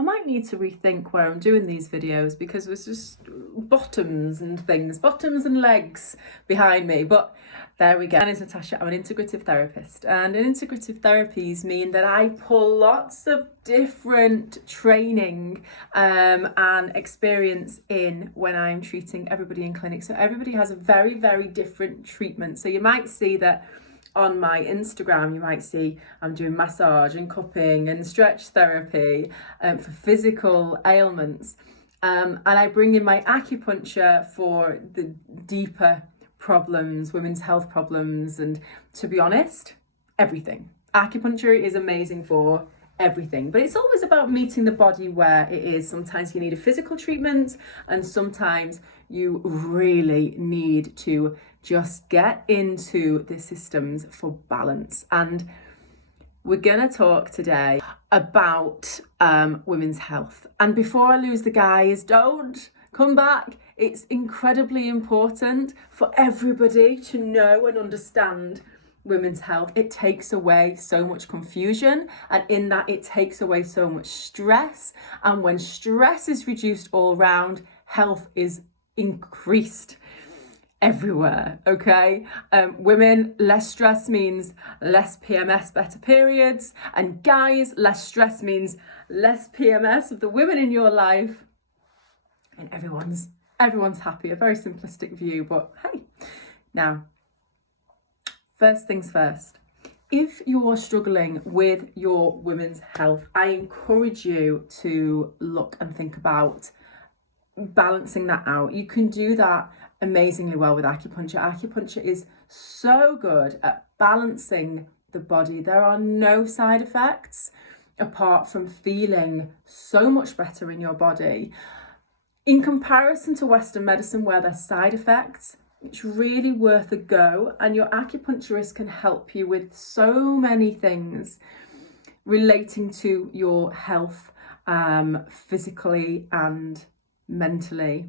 I might need to rethink where I'm doing these videos because there's just bottoms and things, bottoms and legs behind me. But there we go. My name is Natasha. I'm an integrative therapist, and integrative therapies mean that I pull lots of different training and experience in when I'm treating everybody in clinic. So everybody has a very, very different treatment. So you might see that on my Instagram, you might see I'm doing massage and cupping and stretch therapy for physical ailments. And I bring in my acupuncture for the deeper problems, women's health problems, and to be honest, everything. Acupuncture is amazing for everything, but it's always about meeting the body where it is. Sometimes you need a physical treatment, and sometimes you really need to just get into the systems for balance. And we're gonna talk today about women's health. And before I lose the guys, don't come back. It's incredibly important for everybody to know and understand women's health. It takes away so much confusion, and in that it takes away so much stress. And when stress is reduced all around, health is increased everywhere. Okay, women, less stress means less PMS, better periods, and guys, less stress means less PMS of the women in your life, and everyone's happy. A very simplistic view, but hey. Now, first things first, if you're struggling with your women's health, I encourage you to look and think about balancing that out. You can do that amazingly well with acupuncture. Acupuncture is so good at balancing the body. There are no side effects apart from feeling so much better in your body. In comparison to Western medicine, where there's side effects, it's really worth a go, and your acupuncturist can help you with so many things relating to your health, physically and mentally.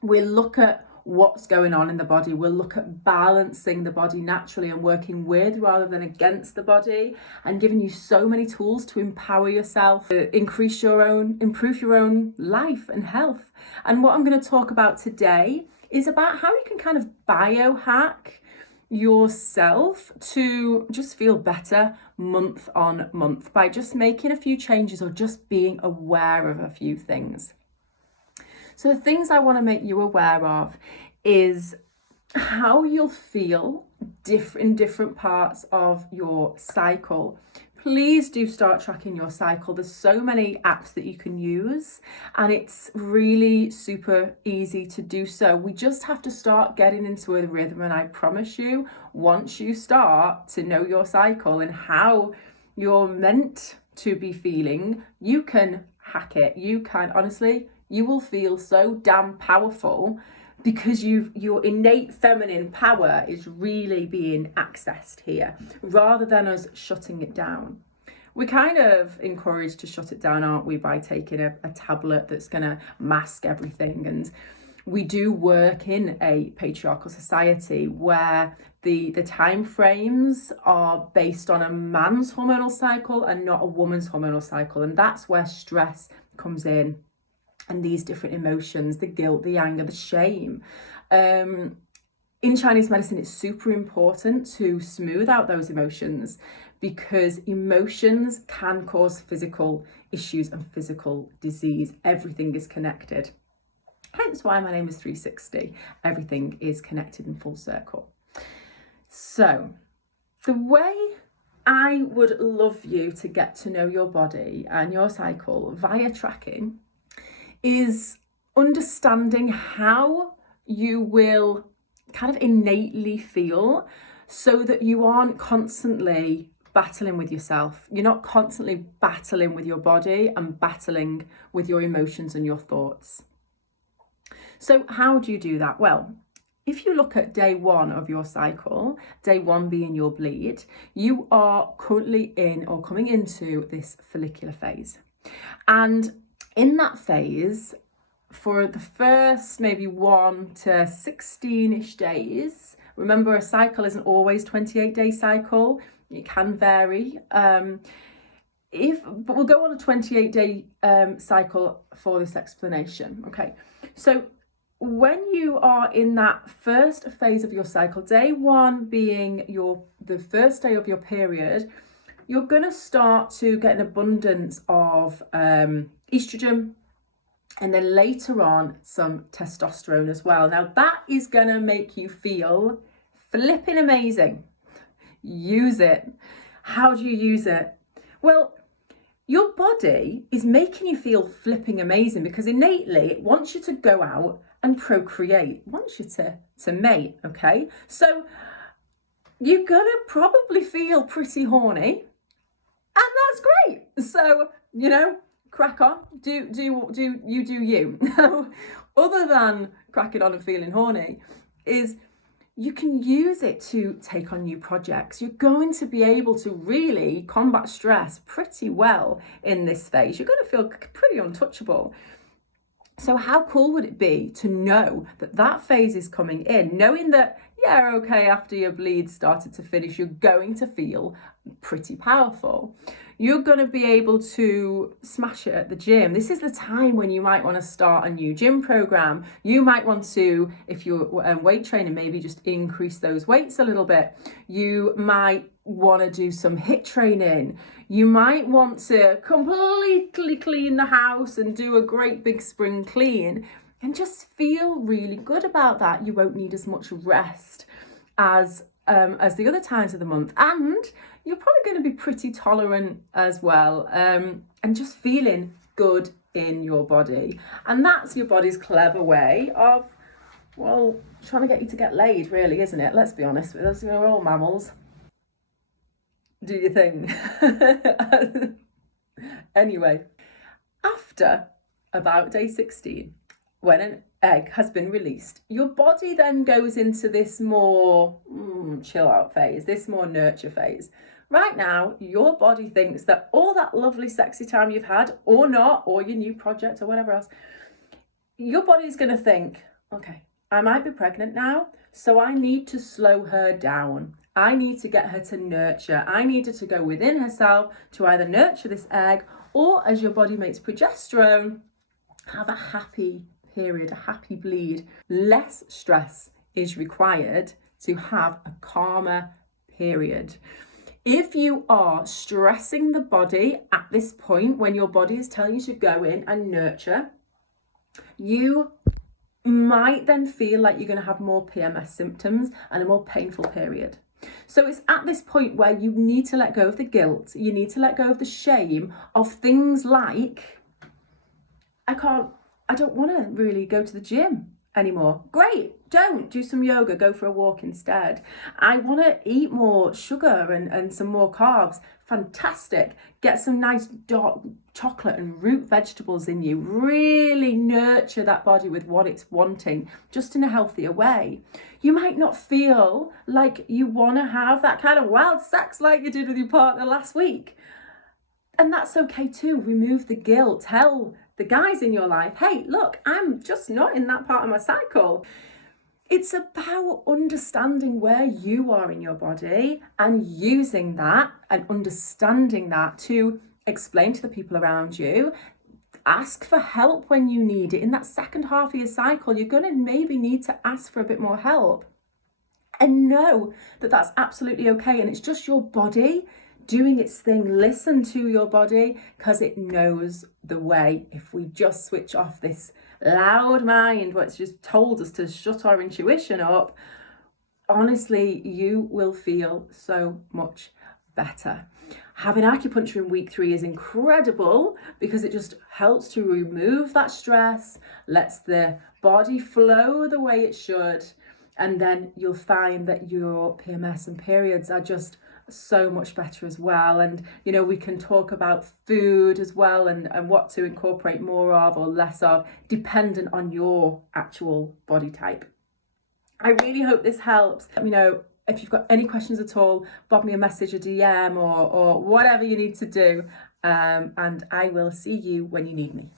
We'll look at what's going on in the body. We'll look at balancing the body naturally and working with rather than against the body, and giving you so many tools to empower yourself, to improve your own life and health. And what I'm going to talk about today is about how you can kind of biohack yourself to just feel better month on month by just making a few changes or just being aware of a few things. So the things I want to make you aware of is how you'll feel in different parts of your cycle. Please do start tracking your cycle. There's so many apps that you can use, and it's really super easy to do so. We just have to start getting into a rhythm, and I promise you, once you start to know your cycle and how you're meant to be feeling, you can hack it. You can, honestly, you will feel so damn powerful because your innate feminine power is really being accessed here, rather than us shutting it down. We're kind of encouraged to shut it down, aren't we, by taking a tablet that's going to mask everything. And we do work in a patriarchal society where the time frames are based on a man's hormonal cycle and not a woman's hormonal cycle. And that's where stress comes in, and these different emotions, the guilt, the anger, the shame. In Chinese medicine, it's super important to smooth out those emotions, because emotions can cause physical issues and physical disease. Everything is connected. Hence why my name is 360. Everything is connected in full circle. So the way I would love you to get to know your body and your cycle via tracking is understanding how you will kind of innately feel, so that you aren't constantly battling with yourself. You're not constantly battling with your body and battling with your emotions and your thoughts. So how do you do that? Well, if you look at day 1 of your cycle, day 1 being your bleed, you are currently in or coming into this follicular phase. And in that phase, for the first maybe 1 to 16-ish days, remember a cycle isn't always 28-day cycle, it can vary. but we'll go on a 28-day cycle for this explanation. Okay, so when you are in that first phase of your cycle, day 1 being the first day of your period, you're going to start to get an abundance of estrogen, and then later on some testosterone as well. Now that is going to make you feel flipping amazing. Use it. How do you use it? Well, your body is making you feel flipping amazing because innately it wants you to go out and procreate, it wants you to mate, okay? So you're gonna probably feel pretty horny, and that's great. So, crack on, do you. Other than cracking on and feeling horny, is you can use it to take on new projects. You're going to be able to really combat stress pretty well in this phase. You're going to feel pretty untouchable. So how cool would it be to know that phase is coming in, knowing that, yeah, okay, after your bleed started to finish, you're going to feel pretty powerful. You're going to be able to smash it at the gym. This is the time when you might want to start a new gym program. You might want to, if you're weight training, maybe just increase those weights a little bit. You might want to do some HIIT training. You might want to completely clean the house and do a great big spring clean and just feel really good about that. You won't need as much rest as the other times of the month, and you're probably going to be pretty tolerant as well, and just feeling good in your body. And that's your body's clever way of, well, trying to get you to get laid, really, isn't it? Let's be honest with us, we're all mammals. Do your thing. Anyway, after about day 16, when an egg has been released, your body then goes into this more chill out phase, this more nurture phase. Right now, your body thinks that all that lovely sexy time you've had, or not, or your new project or whatever else, your body's going to think, okay, I might be pregnant now, so I need to slow her down. I need to get her to nurture. I need her to go within herself to either nurture this egg, or as your body makes progesterone, have a happy period, a happy bleed. Less stress is required to have a calmer period. If you are stressing the body at this point, when your body is telling you to go in and nurture, you might then feel like you're going to have more PMS symptoms and a more painful period. So it's at this point where you need to let go of the guilt, you need to let go of the shame of things like, I don't want to really go to the gym anymore. Great, don't. Do some yoga, go for a walk instead. I want to eat more sugar and some more carbs. Fantastic. Get some nice dark chocolate and root vegetables in you. Really nurture that body with what it's wanting, just in a healthier way. You might not feel like you want to have that kind of wild sex like you did with your partner last week. And that's okay too. Remove the guilt. Tell the guys in your life, hey, look, I'm just not in that part of my cycle. It's about understanding where you are in your body and using that and understanding that to explain to the people around you. Ask for help when you need it. In that second half of your cycle, you're going to maybe need to ask for a bit more help. And know that that's absolutely okay. And it's just your body doing its thing. Listen to your body because it knows the way. If we just switch off this loud mind, what's just told us to shut our intuition up, honestly, you will feel so much better. Having acupuncture in week 3 is incredible because it just helps to remove that stress, lets the body flow the way it should, and then you'll find that your PMS and periods are just so much better as well. And we can talk about food as well and what to incorporate more of or less of, dependent on your actual body type. I really hope this helps. Let me know if you've got any questions at all. Bob me a message, a DM, or whatever you need to do, and I will see you when you need me.